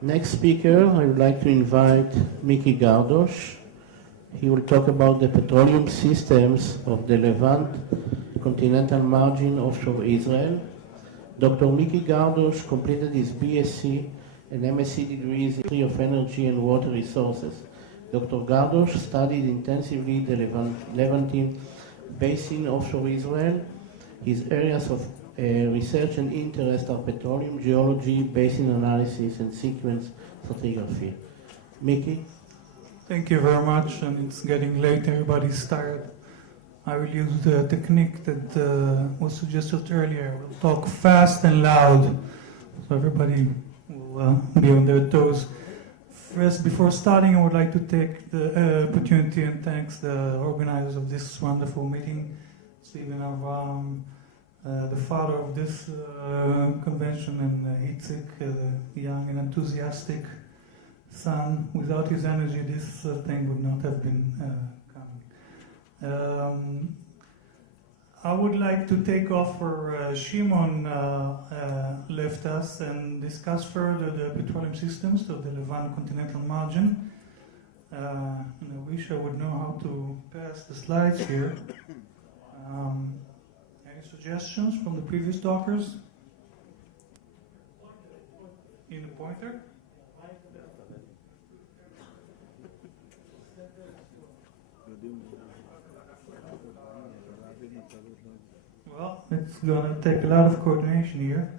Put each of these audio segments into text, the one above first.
Next speaker, I would like to invite Miki Gardosh. He will talk about the petroleum systems of the Levant continental margin offshore Israel. Dr. Miki Gardosh completed his BSc and MSc degrees in the History of Energy and Water Resources. Dr. Gardosh studied intensively the Levantine basin offshore Israel. His areas of research and interest are petroleum geology, basin analysis, and sequence stratigraphy. Miki? Thank you very much, and it's getting late, everybody's tired. I will use the technique that was suggested earlier. We'll talk fast and loud, so everybody will be on their toes. First, before starting, I would like to take the opportunity and thanks the organizers of this wonderful meeting, Stephen Avram, the father of this convention, and Itzik, the young and enthusiastic son. Without his energy, this thing would not have been coming. I would like to take off where Shimon left us and discuss further the petroleum systems of the Levant continental margin. And I wish I would know how to pass the slides here. Any suggestions from the previous talkers? In the pointer? Well, it's going to take a lot of coordination here.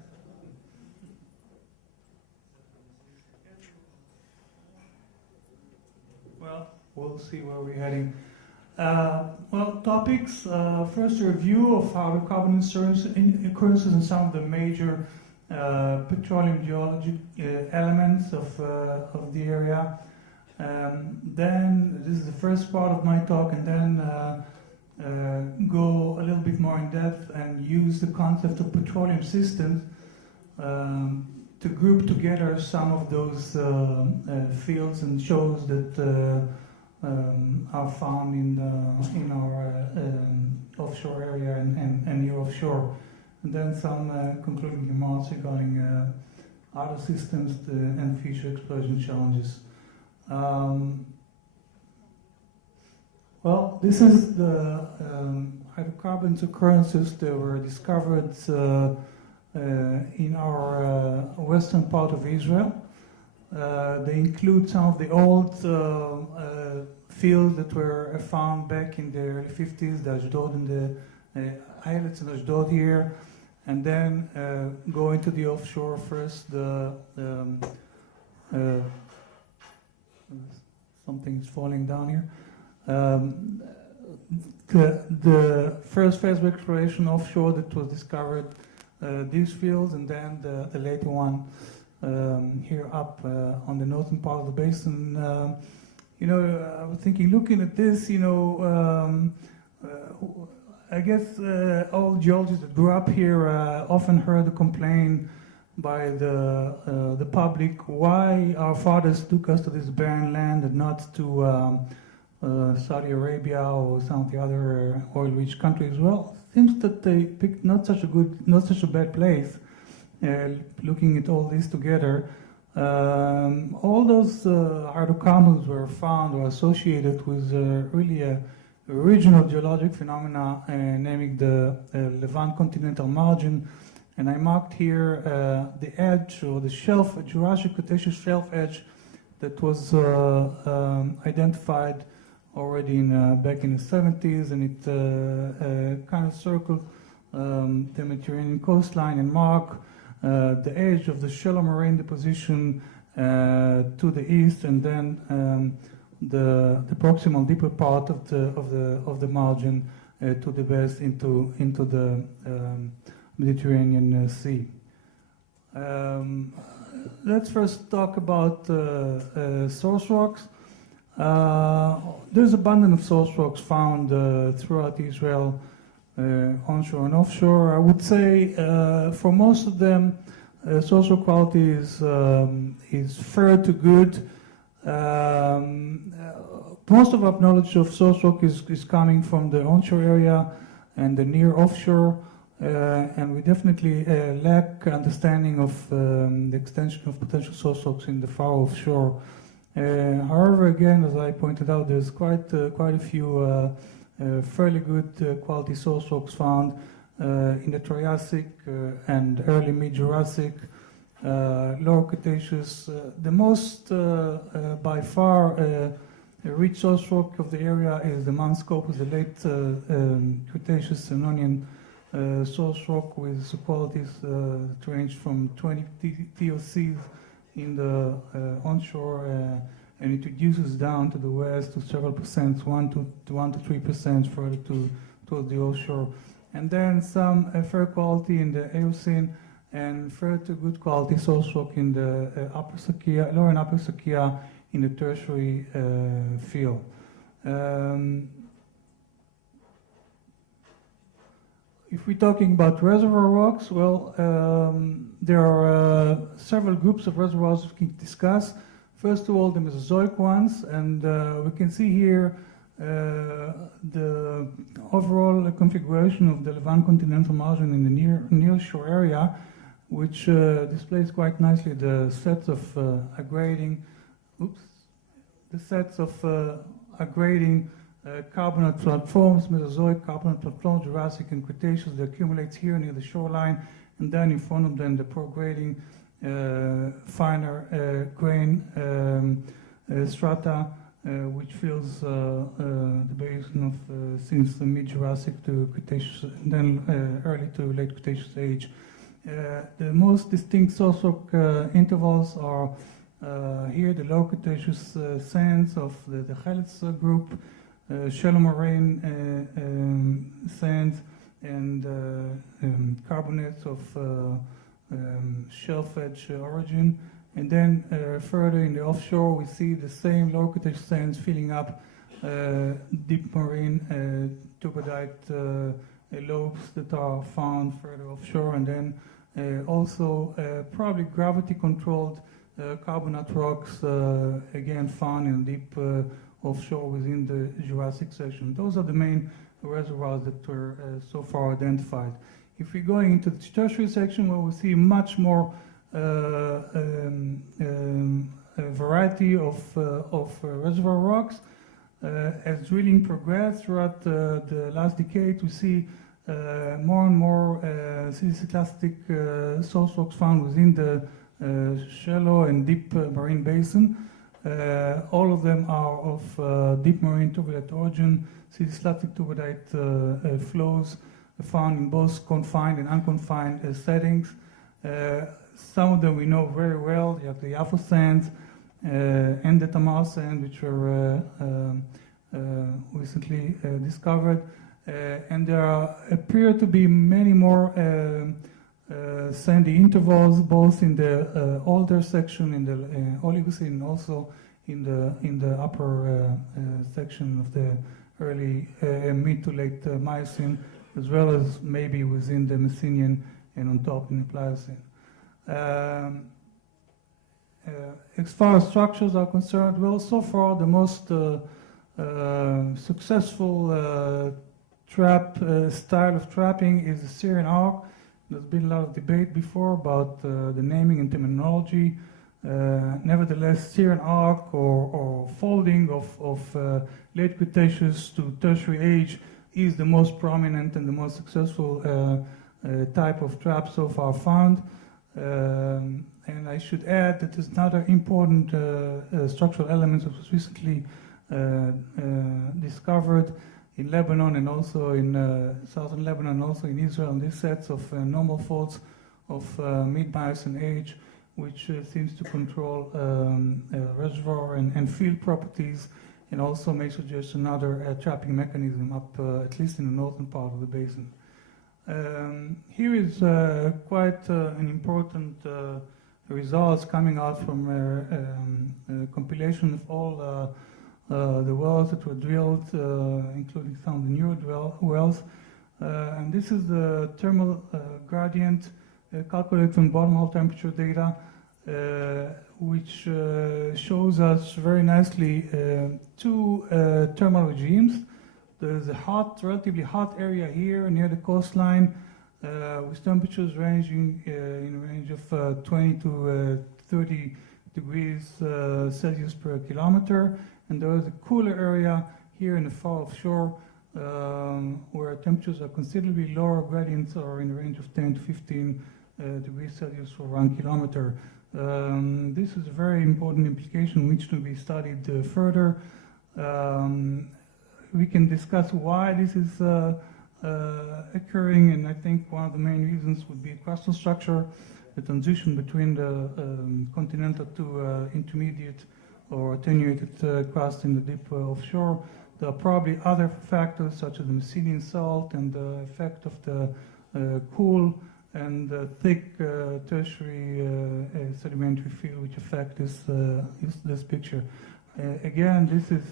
Well, we'll see where we're heading. Topics. First, a review of hydrocarbon occurrences in some of the major petroleum geologic elements of the area. Then, this is the first part of my talk, and then go a little bit more in depth and use the concept of petroleum systems to group together some of those fields and shows that are found in our offshore area and near offshore. And then some concluding remarks regarding other systems and future exploration challenges. This is the hydrocarbons occurrences that were discovered in our western part of Israel. They include some of the old fields that were found back in the early 50s, the Ashdod and the islets in Ashdod here, and then go into the offshore first. Something's falling down here. The first phase of exploration offshore that was discovered these fields, and then the later one here up on the northern part of the basin. I was thinking, looking at this, I guess all geologists that grew up here often heard the complaint by the public why our fathers took us to this barren land and not to Saudi Arabia or some of the other oil-rich countries. Well, it seems that they picked not such a bad place. Looking at all this together, all those hydrocarbons were found or associated with really a regional geologic phenomena, naming the Levant continental margin. And I marked here the edge or the shelf, Jurassic Cretaceous shelf edge that was identified already back in the 70s, and it kind of circled the Mediterranean coastline and mark the edge of the shallow marine deposition to the east, and then the proximal deeper part of the margin to the west into the Mediterranean Sea. Let's first talk about source rocks. There's abundance of source rocks found throughout Israel, onshore and offshore. I would say for most of them, source rock quality is fair to good. Most of our knowledge of source rock is coming from the onshore area and the near offshore. and we definitely lack understanding of the extension of potential source rocks in the far offshore. However, again, as I pointed out, there's quite a few fairly good quality source rocks found in the Triassic and early mid-Jurassic, lower Cretaceous. The most, by far, rich source rock of the area is the Mount Scopus, the late Cretaceous Ionian source rock with qualities that range from 20 TOCs in the onshore, and it reduces down to the west to several percent, 1 to 3% further towards the offshore. And then some fair quality in the Eocene and fair to good quality source rock in the lower and upper Sakia in the tertiary field. If we're talking about reservoir rocks, well, there are several groups of reservoirs we can discuss. First of all, the Mesozoic ones, and we can see here the overall configuration of the Levant continental margin in the near shore area, which displays quite nicely the sets of aggrading carbonate platforms, Mesozoic carbonate platforms, Jurassic and Cretaceous, that accumulates here near the shoreline, and then in front of them the prograding finer grain strata, which fills the basin of since the mid-Jurassic to Cretaceous, and then early to late Cretaceous age. The most distinct source rock intervals are here the low Cretaceous sands of the Chelitz group, shallow moraine sands, and carbonates of shelf edge origin. And then further in the offshore, we see the same low Cretaceous sands filling up deep marine turbidite lobes that are found further offshore, and then also probably gravity-controlled carbonate rocks, again found in deep offshore within the Jurassic section. Those are the main reservoirs that were so far identified. If we're going into the tertiary section, where we see much more variety of reservoir rocks, as drilling progressed throughout the last decade, we see more and more siliciclastic source rocks found within the shallow and deep marine basin. All of them are of deep marine turbidite origin, siliciclastic turbidite flows found in both confined and unconfined settings. Some of them we know very well, like the Yafo sands and the Tamar sand, which were recently discovered. And there appear to be many more sandy intervals, both in the older section, in the Oligocene, and also in the upper section of the early mid to late Miocene, as well as maybe within the Messinian and on top in the Pliocene. As far as structures are concerned, well, so far the most successful style of trapping is the Syrian arc. There's been a lot of debate before about the naming and terminology. Nevertheless, Syrian arc or folding of late Cretaceous to tertiary age is the most prominent and the most successful type of trap so far found. And I should add that there's another important structural element that was recently discovered in Lebanon and also in southern Lebanon, also in Israel, and these sets of normal faults of mid-Miocene age, which seems to control reservoir and field properties, and also may suggest another trapping mechanism up at least in the northern part of the basin. Here is quite an important results coming out from a compilation of all the wells that were drilled, including some of the newer wells. And this is the thermal gradient calculated from bottom hole temperature data, which shows us very nicely two thermal regimes. There's a relatively hot area here near the coastline, with temperatures ranging in a range of 20 to 30 degrees Celsius per kilometer. And there is a cooler area here in the far offshore where temperatures are considerably lower. Gradients are in the range of 10 to 15 degrees Celsius for 1 kilometer. This is a very important implication which to be studied further. We can discuss why this is occurring, and I think one of the main reasons would be crustal structure, the transition between the continental to intermediate or attenuated crust in the deep offshore. There are probably other factors such as the Messinian salt and the effect of the cool and thick tertiary sedimentary field which affect this picture. Again, this is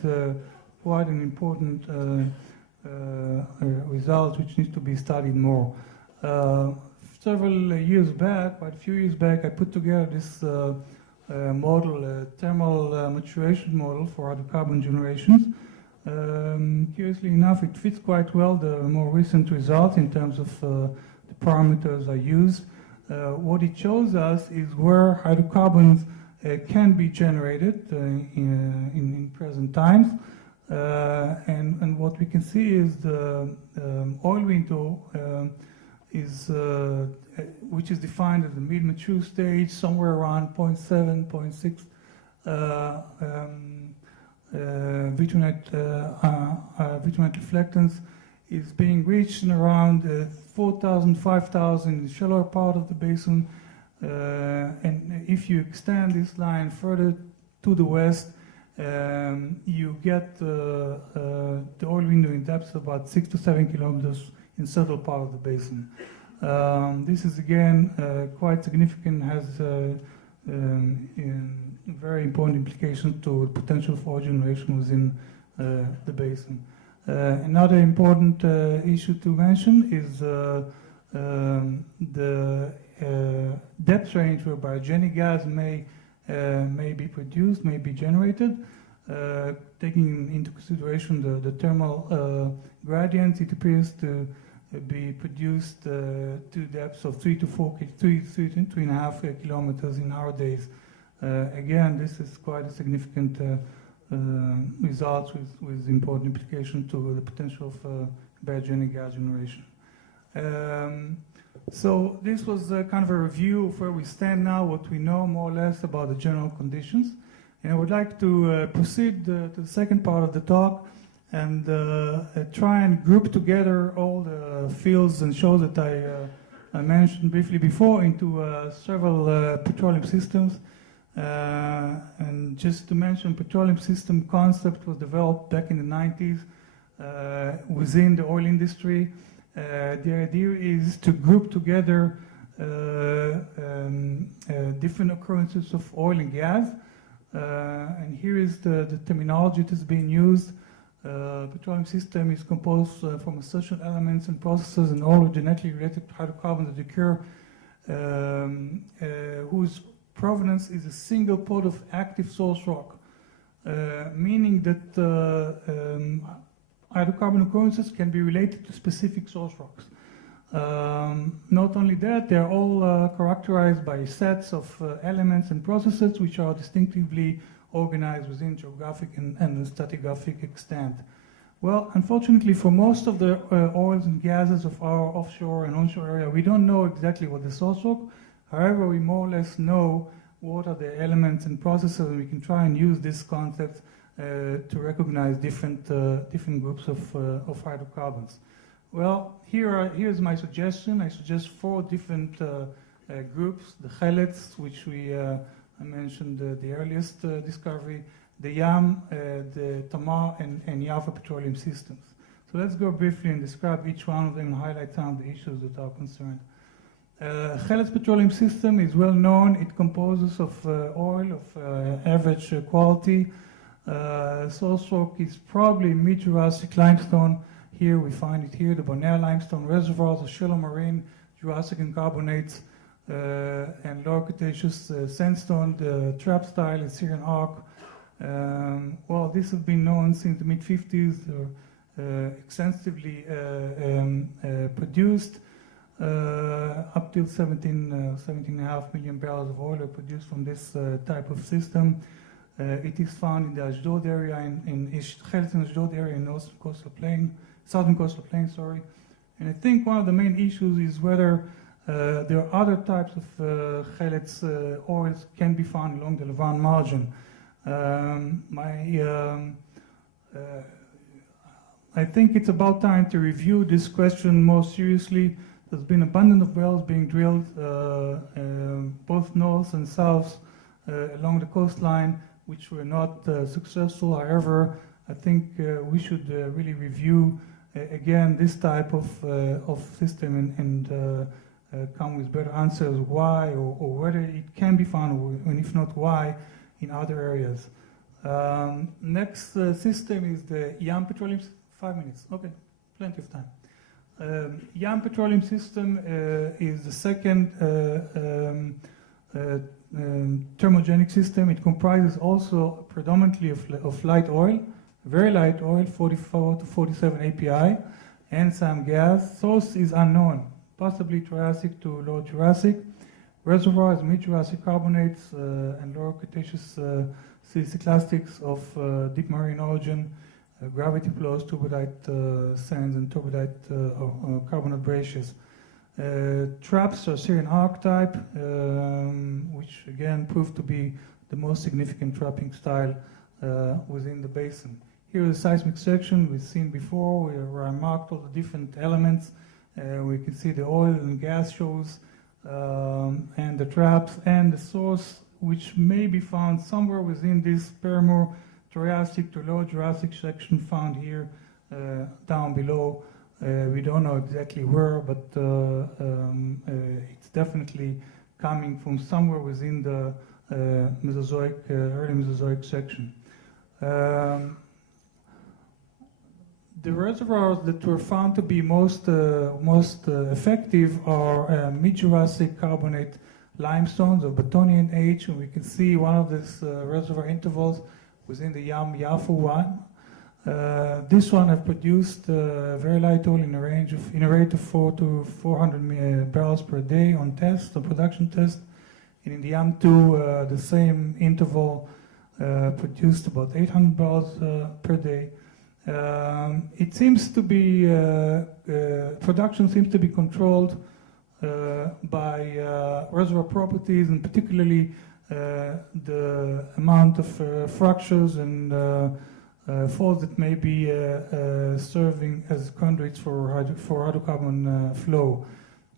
quite an important result which needs to be studied more. Several years back, quite a few years back, I put together this model, a thermal maturation model for hydrocarbon generations. Curiously enough, it fits quite well the more recent results in terms of the parameters I use. What it shows us is where hydrocarbons can be generated in present times. And what we can see is the oil window which is defined as the mid-mature stage, somewhere around 0.7, 0.6 vitrinite reflectance, is being reached in around 4,000, 5,000 in the shallower part of the basin. And if you extend this line further to the west, you get the oil window in depth of about 6 to 7 kilometers in central part of the basin. This is again quite significant, has very important implications to the potential for oil generation within the basin. Another important issue to mention is the depth range where biogenic gas may be produced, may be generated. Taking into consideration the thermal gradients, it appears to be produced to depths of 3.5 kilometers in our days. Again, this is quite a significant result with important implication to the potential of biogenic gas generation. So this was kind of a review of where we stand now, what we know more or less about the general conditions. And I would like to proceed to the second part of the talk and try and group together all the fields and shows that I mentioned briefly before into several petroleum systems. And just to mention, petroleum system concept was developed back in the 90s within the oil industry. The idea is to group together different occurrences of oil and gas. And here is the terminology that is being used. Petroleum system is composed from essential elements and processes and all genetically related hydrocarbons that occur, whose provenance is a single pot of active source rock, meaning that hydrocarbon occurrences can be related to specific source rocks. Not only that, they're all characterized by sets of elements and processes which are distinctively organized within geographic and stratigraphic extent. Well, unfortunately, for most of the oils and gases of our offshore and onshore area, we don't know exactly what the source rock. However, we more or less know what are the elements and processes, and we can try and use this concept to recognize different groups of hydrocarbons. Well, here's my suggestion. I suggest 4 different groups: the chellets, which I mentioned the earliest discovery, the Yam, the Tamar, and Jaffa petroleum systems. So let's go briefly and describe each one of them and highlight some of the issues that are concerned. Chellet's petroleum system is well known. It composes of oil of average quality. Source rock is probably mid-Jurassic limestone. Here we find it here, the Bonaire limestone reservoirs, the shallow marine Jurassic and carbonates, and lower Cretaceous sandstone, the trap style and Syrian arc. Well, this has been known since the mid-50s, extensively produced. Up till 17.5 million barrels of oil are produced from this type of system. It is found in the Ashdod area, in Chelet and Ashdod area in southern coastal plain, sorry. And I think one of the main issues is whether there are other types of Chelet's oils can be found along the Levant margin. I think it's about time to review this question more seriously. There's been abundance of wells being drilled, both north and south along the coastline, which were not successful. However, I think we should really review again this type of system and come with better answers why or whether it can be found, and if not why, in other areas. Next system is the Yam Petroleum. 5 minutes, okay, plenty of time. Yam Petroleum system is the second thermogenic system. It comprises also predominantly of light oil, very light oil, 44 to 47 API, and some gas. Source is unknown, possibly Triassic to lower Jurassic. Reservoirs, mid-Jurassic carbonates and lower Cretaceous siliciclastics of deep marine origin, gravity flows, turbidite sands, and turbidite carbonate breccias. Traps are Syrian archetype, which again proved to be the most significant trapping style within the basin. Here is a seismic section we've seen before, where I marked all the different elements. We can see the oil and gas shows, and the traps, and the source, which may be found somewhere within this Permor Triassic to lower Jurassic section found here down below. We don't know exactly where, but it's definitely coming from somewhere within the Mesozoic, early Mesozoic section. The reservoirs that were found to be most effective are mid-Jurassic carbonate limestones of Battonian age, and we can see one of these reservoir intervals within the Yam Yafo one. This one have produced very light oil in a rate of 4 to 400 barrels per day on production test. And in the Yam 2, the same interval produced about 800 barrels per day. It seems to be, production seems to be controlled by reservoir properties, and particularly the amount of fractures and faults that may be serving as conduits for hydrocarbon flow.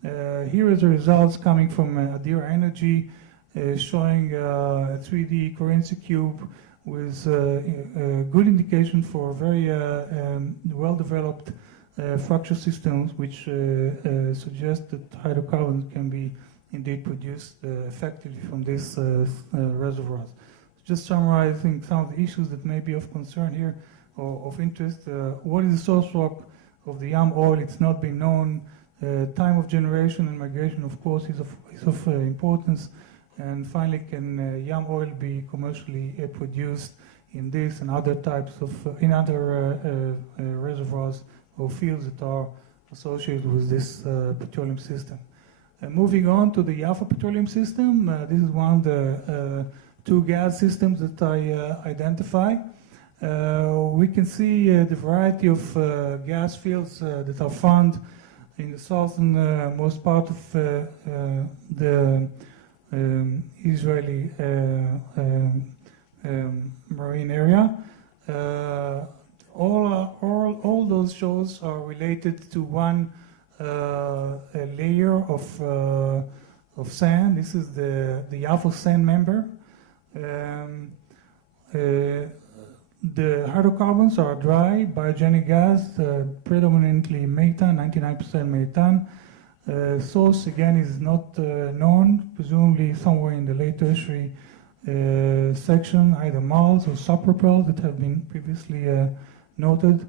Here is the results coming from Adir Energy, showing a 3D Corinth cube with good indication for very well-developed fracture systems, which suggest that hydrocarbons can be indeed produced effectively from these reservoirs. Just summarizing some of the issues that may be of concern here or of interest. What is the source rock of the Yam oil? It's not been known. Time of generation and migration, of course, is of importance. And finally, can Yam oil be commercially produced in this and other types of, in other reservoirs or fields that are associated with this petroleum system? Moving on to the Yafa petroleum system, this is one of the two gas systems that I identify. We can see the variety of gas fields that are found in the southernmost part of the Israeli marine area. All those shows are related to one a layer of sand. This is the Yafo sand member. The hydrocarbons are dry, biogenic gas, predominantly methane, 99% methane. Source again is not known, presumably somewhere in the late tertiary section, either marls or subpropels that have been previously noted.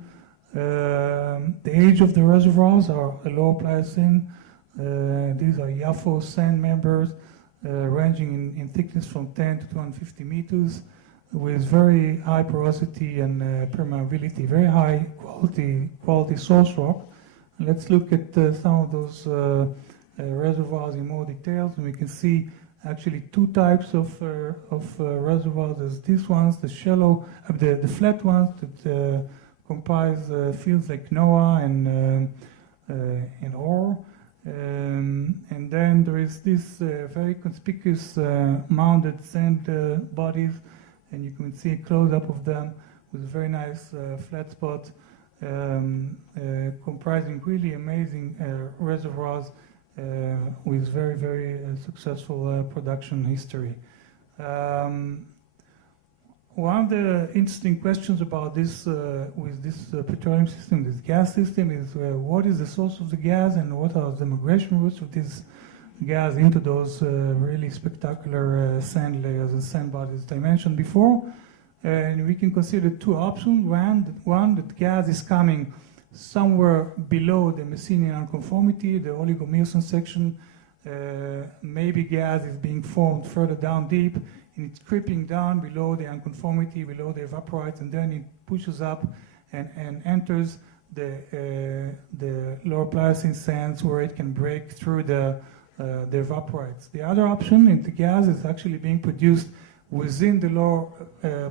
The age of the reservoirs are a lower Pliocene. These are Yafo sand members ranging in thickness from 10 to 250 meters with very high porosity and permeability, very high quality source rock. Let's look at some of those reservoirs in more details, and we can see actually two types of reservoirs. There's these ones, the shallow, the flat ones that comprise fields like Noah and Or. And then there is this very conspicuous mounded sand bodies, and you can see a close-up of them with a very nice flat spot, comprising really amazing reservoirs with very, very successful production history. One of the interesting questions about this, with this petroleum system, this gas system, is what is the source of the gas and what are the migration routes of this gas into those really spectacular sand layers and sand bodies that I mentioned before. And we can consider two options. One, that gas is coming somewhere below the Messinian unconformity, the Oligomiocene section. Maybe gas is being formed further down deep, and it's creeping down below the unconformity, below the evaporites, and then it pushes up and enters the lower Pliocene sands, where it can break through the evaporites. The other option is the gas is actually being produced within the lower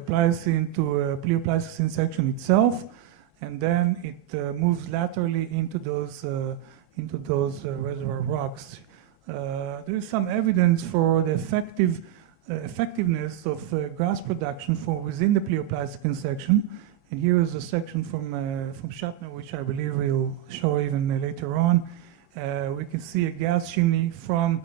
Pliocene to Pleistocene section itself, and then it moves laterally into those reservoir rocks. There is some evidence for the effectiveness of gas production from within the Pleistocene section, and here is a section from Shatner, which I believe we'll show even later on. We can see a gas chimney from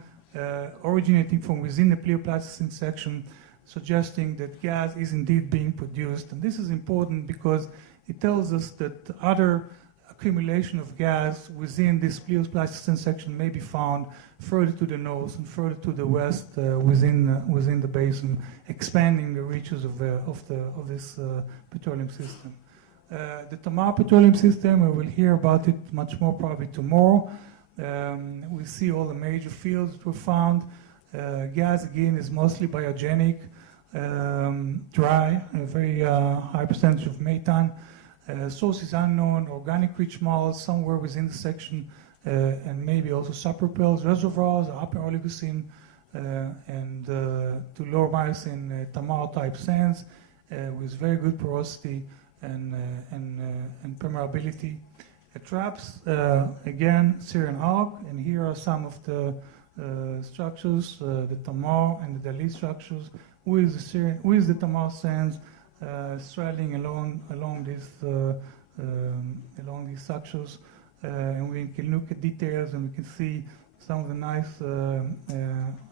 originating from within the Pleistocene section, suggesting that gas is indeed being produced. And this is important because it tells us that other accumulation of gas within this Pleistocene section may be found further to the north and further to the west within the basin, expanding the reaches of this petroleum system. The Tamar petroleum system, we will hear about it much more probably tomorrow. We see all the major fields that were found. Gas, again, is mostly biogenic, dry, a very high percentage of methane. Source is unknown, organic rich moles somewhere within the section, and maybe also subpropels reservoirs, upper Oligocene, and to lower Miocene Tamar type sands with very good porosity and permeability. Traps, again, Syrian hog, and here are some of the structures, the Tamar and the Dalit structures with the Tamar sands straddling along these structures, and we can look at details and we can see some of the nice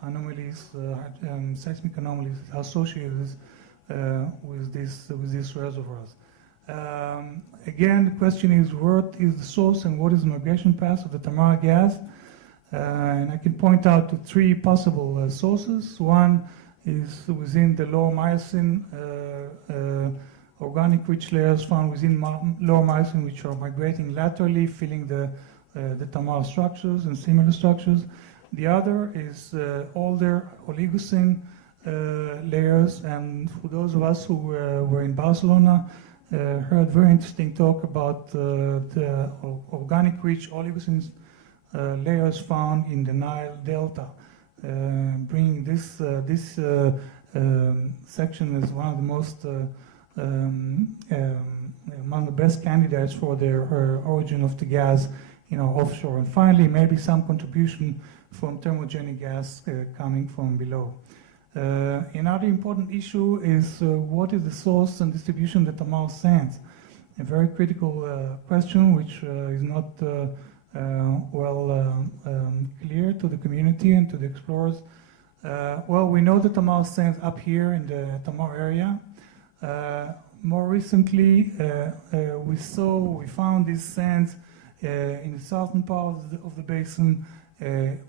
anomalies, seismic anomalies associated with these reservoirs. Again, the question is, what is the source and what is the migration path of the Tamar gas? And I can point out to three possible sources. One is within the lower Miocene, organic rich layers found within lower Miocene, which are migrating laterally, filling the Tamar structures and similar structures. The other is older Oligocene layers, and for those of us who were in Barcelona, heard very interesting talk about the organic rich Oligocene layers found in the Nile Delta. Bringing this section as one of the most among the best candidates for the origin of the gas, offshore. And finally, maybe some contribution from thermogenic gas coming from below. Another important issue is what is the source and distribution of the Tamar sands? A very critical question, which is not clear to the community and to the explorers. Well, we know the Tamar sands up here in the Tamar area. More recently, we found these sands in the southern part of the basin,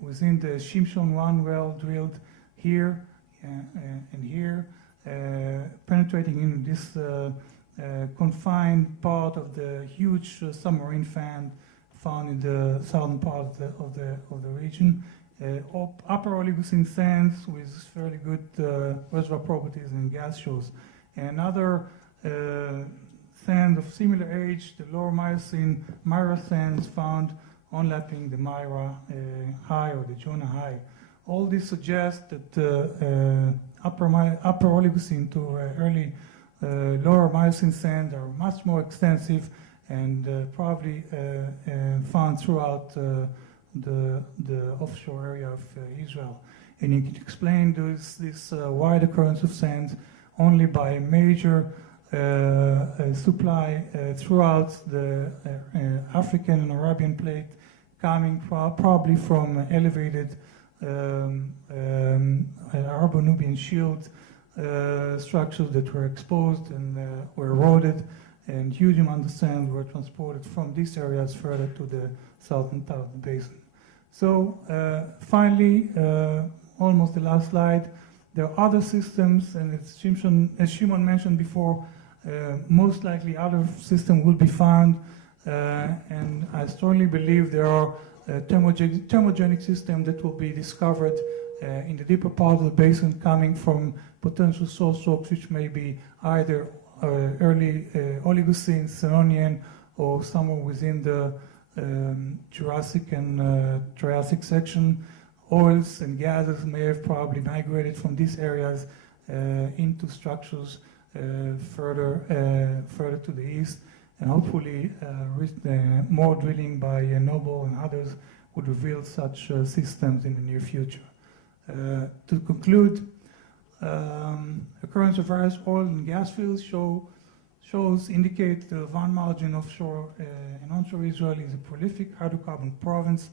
within the Shimshon 1 well drilled here and here, penetrating in this confined part of the huge submarine fan found in the southern part of the region. Upper Oligocene sands with fairly good reservoir properties and gas shows. Another sand of similar age, the lower Miocene Myra sands found onlapping the Myra High or the Jonah High. All this suggests that upper Oligocene to early lower Miocene sands are much more extensive and probably found throughout the offshore area of Israel. And you can explain this wide occurrence of sands only by a major supply throughout the African and Arabian plate, coming probably from elevated Arabo-Nubian shield structures that were exposed and were eroded, and huge amounts of sand were transported from these areas further to the southern part of the basin. So finally, almost the last slide, there are other systems, and as Shimon mentioned before, most likely other systems will be found, and I strongly believe there are thermogenic systems that will be discovered in the deeper part of the basin, coming from potential source rocks which may be either early Oligocene, Cenozoic, or somewhere within the Jurassic and Triassic section. Oils and gases may have probably migrated from these areas into structures further to the east, and hopefully more drilling by Noble and others would reveal such systems in the near future. To conclude, occurrence of various oil and gas fields indicate the Levant margin offshore and onshore Israel is a prolific hydrocarbon province,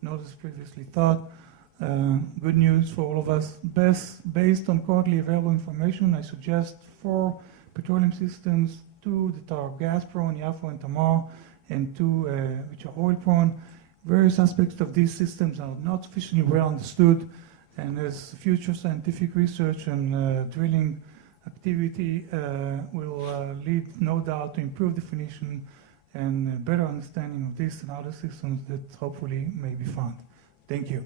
not as previously thought. Good news for all of us. Based on currently available information, I suggest 4 petroleum systems, 2 that are gas-prone, Yafo and Tamar, and 2 which are oil-prone. Various aspects of these systems are not sufficiently well understood, and as future scientific research and drilling activity will lead, no doubt, to improved definition and better understanding of this and other systems that hopefully may be found. Thank you.